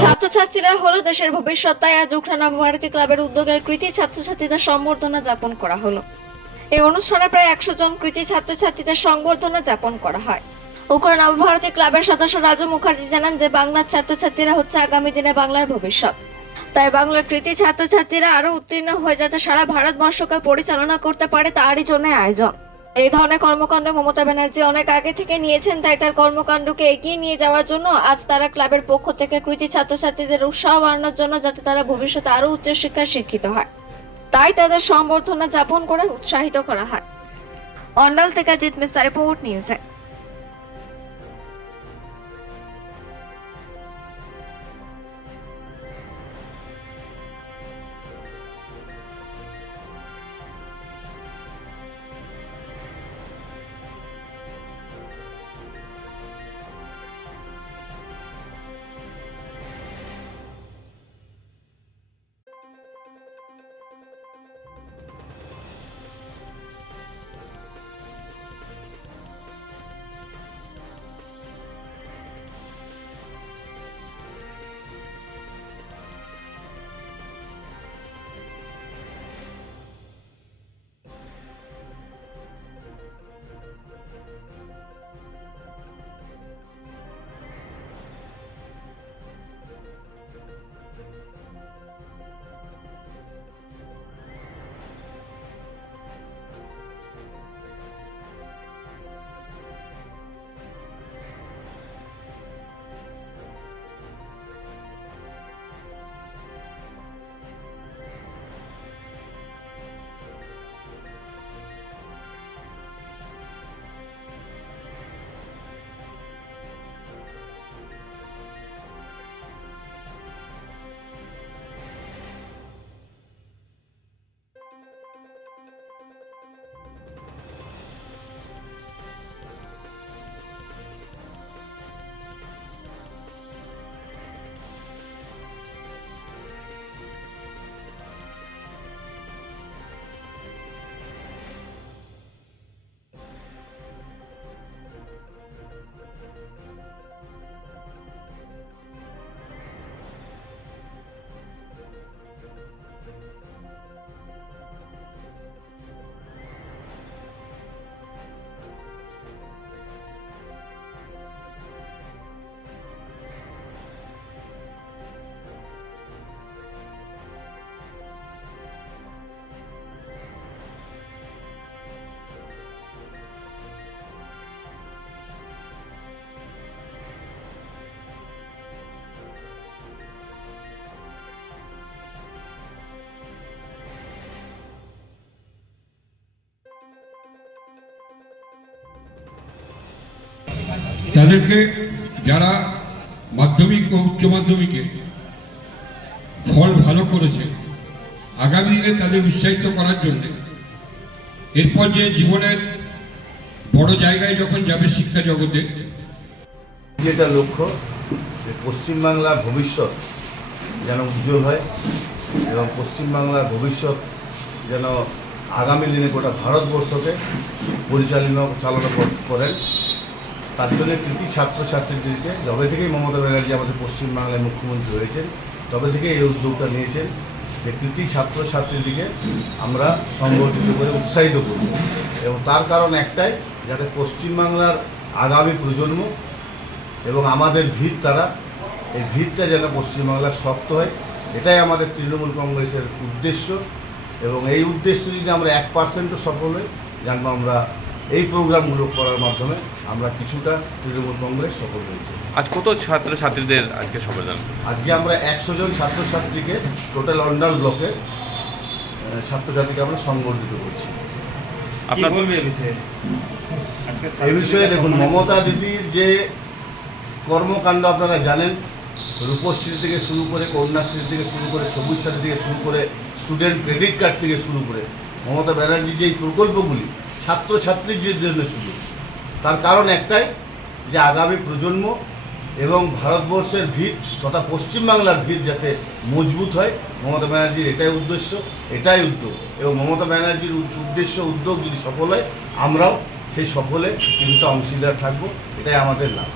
ছাত্রছাত্রীরা হলো দেশের ভবিষ্যৎ তাই আজ উখরা ভারতী ক্লাবের উদ্যোগের কৃতি ছাত্রছাত্রীদের সম্বর্ধনা যাপন করা হলো। এই অনুষ্ঠানে প্রায় একশো জন কৃতি ছাত্রছাত্রীদের সংবর্ধনা যাপন করা হয়। উকরা নবভারতী ক্লাবের সদস্য রাজু মুখার্জি জানান যে, বাংলার ছাত্রছাত্রীরা হচ্ছে আগামী দিনে বাংলার ভবিষ্যৎ। তাই বাংলার কৃতি ছাত্রছাত্রীরা আরও উত্তীর্ণ হয়ে যাতে সারা ভারতবর্ষকে পরিচালনা করতে পারে তারই জন্য আয়োজন। এই ধরনের কর্মকাণ্ড মমতা ব্যানার্জি অনেক আগে থেকে নিয়েছেন, তাই তার কর্মকাণ্ডকে এগিয়ে নিয়ে যাওয়ার জন্য আজ তারা ক্লাবের পক্ষ থেকে কৃতি ছাত্রছাত্রীদের উৎসাহ বাড়ানোর জন্য যাতে তারা ভবিষ্যতে আরও উচ্চশিক্ষায় শিক্ষিত হয়। তাই তাদের সম্বর্ধনা যাপন করে উৎসাহিত করা হয়। অন্ডাল থেকে জিত মিসা রিপোর্ট নিউজে তাদেরকে যারা মাধ্যমিক ও উচ্চ মাধ্যমিকে ফল ভালো করেছে, আগামী দিনে তাদের উৎসাহিত করার জন্য, এরপর যে জীবনের বড় জায়গায় যখন যাবে শিক্ষা জগতে যেটা লক্ষ্য যে পশ্চিমবাংলার ভবিষ্যৎ যেন উজ্জ্বল হয় এবং পশ্চিমবাংলার ভবিষ্যৎ যেন আগামী দিনে গোটা ভারতবর্ষকে পরিচালনা চালনা কর- করেন। তার জন্য কৃতি ছাত্রছাত্রীদেরকে, যবে থেকেই মমতা ব্যানার্জি আমাদের পশ্চিমবাংলায় মুখ্যমন্ত্রী হয়েছেন, তবে থেকে এই উদ্যোগটা নিয়েছেন যে কৃতি ছাত্রছাত্রীদিকে আমরা সংগঠিত করে উৎসাহিত করব। এবং তার কারণ একটাই, যাতে পশ্চিমবাংলার আগামী প্রজন্ম এবং আমাদের ভিত তারা, এই ভিতটা যেন পশ্চিমবাংলার শক্ত হয়, এটাই আমাদের তৃণমূল কংগ্রেসের উদ্দেশ্য। এবং এই উদ্দেশ্য যদি আমরা এক পার্সেন্টও সফল হই, জানব আমরা এই প্রোগ্রামগুলো করার মাধ্যমে আমরা কিছুটা তৃণমূল কংগ্রেস সফল হয়েছে। আজ কত ছাত্র ছাত্রীদের আজকে সম্মেলন আজকে আমরা একশো জন ছাত্রছাত্রীকে টোটাল অন্ডাল ব্লকে ছাত্রছাত্রীকে আমরা সংবর্ধিত করছি। আপনার এই বিষয়ে? আজকে এই বিষয়ে দেখুন মমতা দিদির যে কর্মকাণ্ড আপনারা জানেন রূপশ্রী থেকে শুরু করে কন্যাশ্রী থেকে শুরু করে সবুজ সাথী থেকে শুরু করে স্টুডেন্ট ক্রেডিট কার্ড থেকে শুরু করে মমতা ব্যানার্জি যে এই প্রকল্পগুলি ছাত্রছাত্রীদের জন্য শুরু। তার কারণ একটাই যে আগামী প্রজন্ম এবং ভারতবর্ষের ভিত তথা পশ্চিমবাংলার ভিত যাতে মজবুত হয়, মমতা ব্যানার্জির এটাই উদ্দেশ্য, এটাই উদ্যোগ। এবং মমতা ব্যানার্জির উদ্দেশ্য, উদ্যোগ যদি সফল হয়, আমরাও সেই সফলে কিন্তু অংশীদার থাকব, এটাই আমাদের লাভ